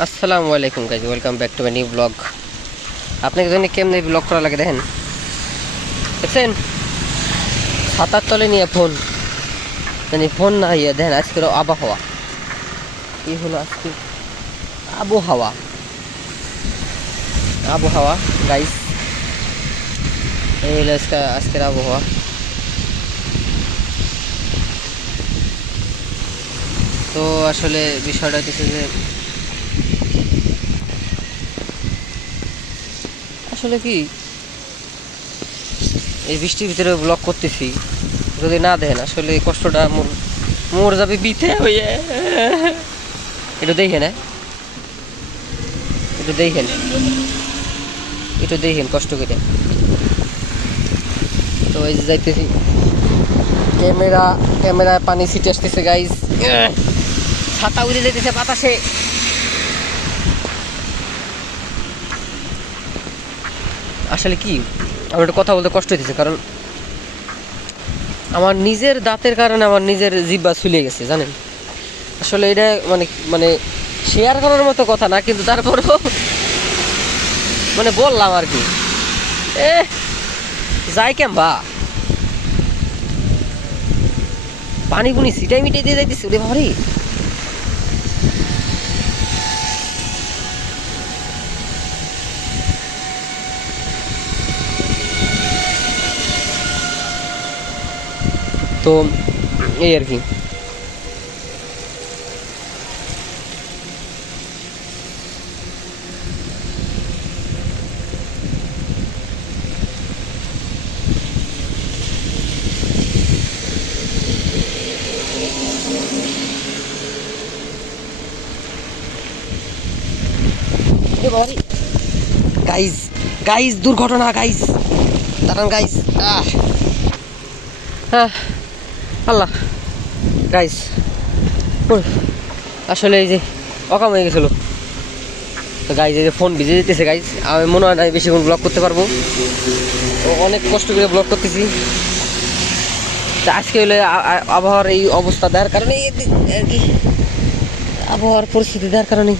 আসসালামু আলাইকুম guys, welcome back to my new blog. আপনাকে জন্য কেমনে ব্লগ করা লাগে দেখেন, দেখছেন ছাতার তলে নিয়ে ফোন, মানে ফোন না ইয়ে দেখেন আজকের আবহাওয়া। এই হলো আজকে আবহাওয়া আবহাওয়া গাইজ, এই হলো আজকের আবহাওয়া। তো আসলে বিষয়টা হচ্ছে যে আসলে কি এই বৃষ্টির ভিতরে ব্লগ করতেছি, যদি না দেখেন আসলে এই কষ্টটা মোর যাবে বিতে হইয়ে। একটু দেখেন, একটু দেখেন, একটু দেখেন কষ্ট করে। তো এই যে যাইতেছি, ক্যামেরায় পানি ছিটে আসতেছে গাইজ, ছাতা উড়ে যাইতেছে বাতাসে। আসলে কি আমার একটু কথা বলতে কষ্ট হইতেছে, কারণ আমার নিজের দাঁতের কারণে আমার নিজের জিহ্বা ছুলে গেছে জানেন। আসলে এটা মানে মানে শেয়ার করার মতো কথা না, কিন্তু তারপরেও মানে বললাম আর কি। এ যাই কেমবা পানি পুনি সিটাই মিটাই দিয়ে যাইতেছে ওরে ভারি। তো এই আর কি। গাইজ গাইজ দুর্ঘটনা গাইজ, দাঁড়ান গাইজ। আল্লাহ গাইজ, আসলে এই যে অকাম হয়ে গেছিলো। তো গাইজ এই যে ফোন ভিজে যেতেছে গাইজ, আমি মনে হয় না বেশিক্ষণ ব্লগ করতে পারবো। অনেক কষ্ট করে ব্লগ করতেছি। তা আজকে হলে আবহাওয়ার এই অবস্থা দেখার কারণে আর কি, আবহাওয়ার পরিস্থিতি দেখার কারণে,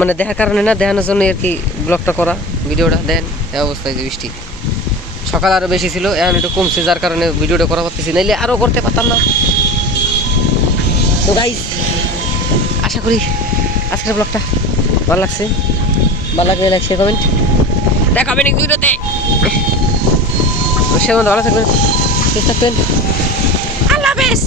মানে দেখার কারণে না, দেখানোর জন্য আর কি ব্লগটা করা, ভিডিওটা দেন। এই অবস্থায় যে বৃষ্টি সকাল আরও বেশি ছিল, এখন একটু কমছে, যার কারণে ভিডিওটা করা পারতেছি, নাইলে আরও করতে পারতাম না। তো গাইজ আশা করি আজকের ব্লগটা ভালো লাগছে, ভালো লাগলে লাইক শেয়ার কমেন্ট, দেখাবেন এক ভিডিওতে। সে ভালো থাকবেন, সুস্থ থাকবেন, আল্লাহ হাফেজ।